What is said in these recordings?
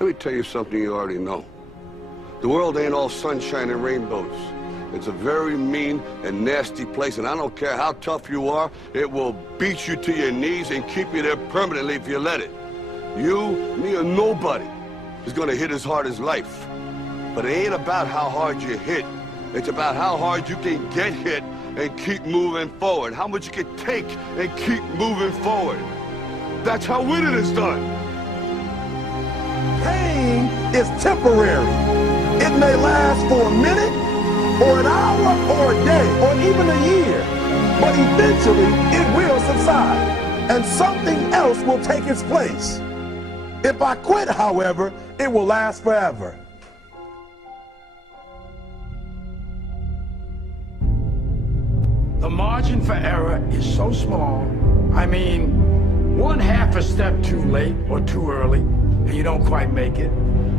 Let me tell you something you already know. The world ain't all sunshine and rainbows. It's a very mean and nasty place, and I don't care how tough you are, it will beat you to your knees and keep you there permanently if you let it. You, me, or nobody is gonna hit as hard as life. But it ain't about how hard you hit. It's about how hard you can get hit and keep moving forward. How much you can take and keep moving forward. That's how winning is done. Pain is temporary. It may last for a minute, or an hour, or a day, or even a year. But eventually, it will subside, and something else will take its place. If I quit, however, it will last forever. The margin for error is so small. I mean, 1/2 a step too late or too early, and you don't quite make it.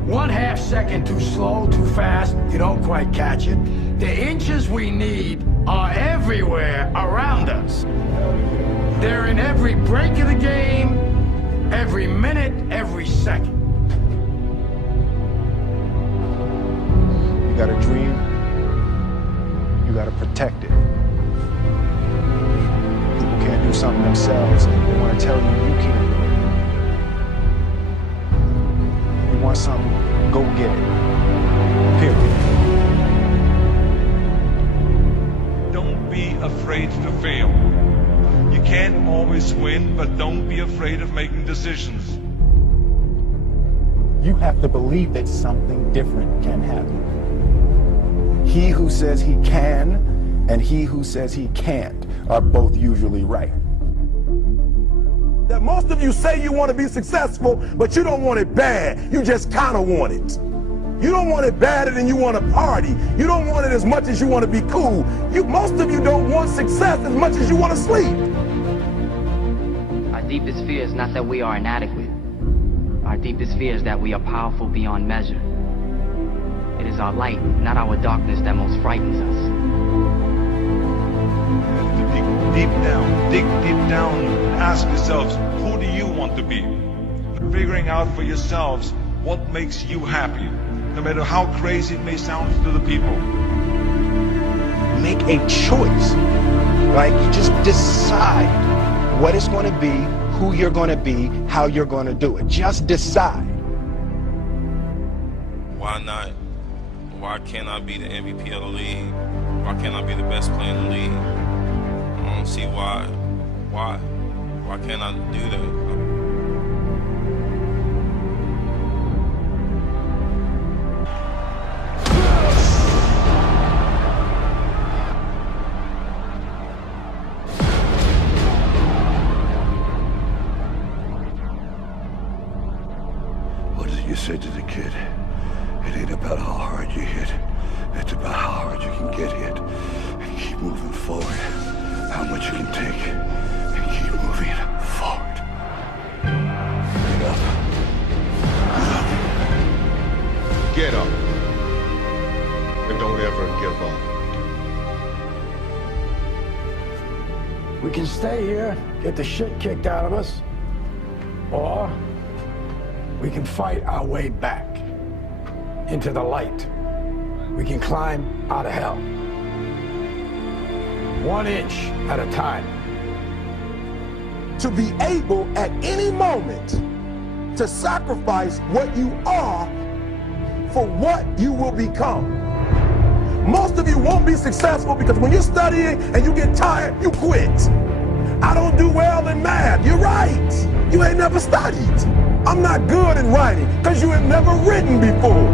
1/2 second too slow, too fast, you don't quite catch it. The inches we need are everywhere around us. They're in every break of the game, every minute, every second. You got a dream, you got to protect it. People can't do something themselves, they want to tell you you can't do it. You want something, go get it. Period. Don't be afraid to fail. You can't always win, but don't be afraid of making decisions. You have to believe that something different can happen. He who says he can and he who says he can't are both usually right. That most of you say you want to be successful, but you don't want it bad. You just kind of want it. You don't want it badder than you want to party. You don't want it as much as you want to be cool. Most of you don't want success as much as you want to sleep. Our deepest fear is not that we are inadequate. Our deepest fear is that we are powerful beyond measure. It is our light, not our darkness, that most frightens us. Dig deep down, and ask yourselves, who do you want to be? Figuring out for yourselves what makes you happy, no matter how crazy it may sound to the people. Make a choice, right? You just decide what it's going to be, who you're going to be, how you're going to do it. Just decide. Why not? Why can't I be the MVP of the league? Why can't I be the best player in the league? I don't see why. Why can't I do that? What is it you said to the kid? It ain't about how hard you hit. It's about how hard you can get hit and keep moving forward. How much you can take and keep moving forward. Get up. Get up. And don't ever give up. We can stay here, get the shit kicked out of us, or we can fight our way back into the light. We can climb out of hell. 1 inch at a time. To be able at any moment to sacrifice what you are for what you will become. Most of you won't be successful because when you're studying and you get tired, you quit. I don't do well in math. You're right. You ain't never studied. I'm not good in writing because you have never written before.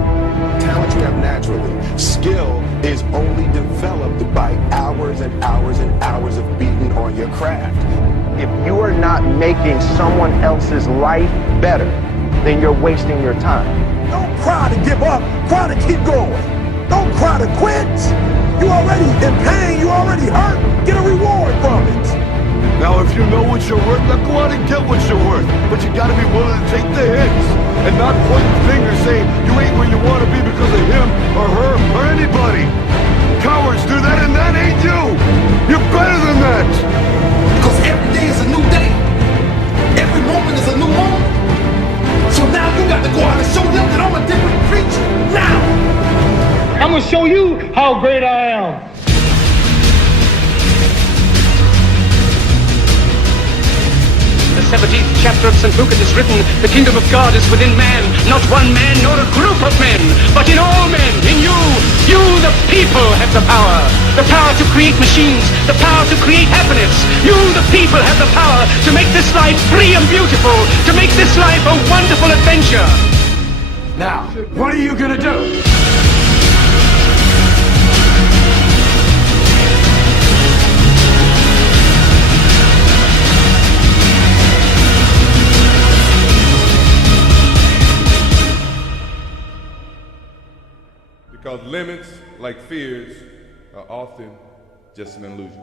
Talent you have naturally. Skill is only developed by hours and hours and hours of beating on your craft. If you are not making someone else's life better, then you're wasting your time. Don't cry to give up, cry to keep going. Don't cry to quit. You already in pain, you already hurt. Get a reward from it. Now if you know what you're worth, now go out and get what you're worth. But you gotta be willing to take the hits and not point fingers saying you ain't where you want to be because of him or her or anybody. Cowards do that and that ain't you. You're better than that. Because every day is a new day. Every moment is a new moment. So now you got to go out and show them show you how great I am. The 17th chapter of St. Luke it is written, the kingdom of God is within man, not one man nor a group of men, but in all men, in you. You, the people, have the power to create machines, the power to create happiness. You, the people, have the power to make this life free and beautiful, to make this life a wonderful adventure. Now, what are you gonna do? Because limits, like fears, are often just an illusion.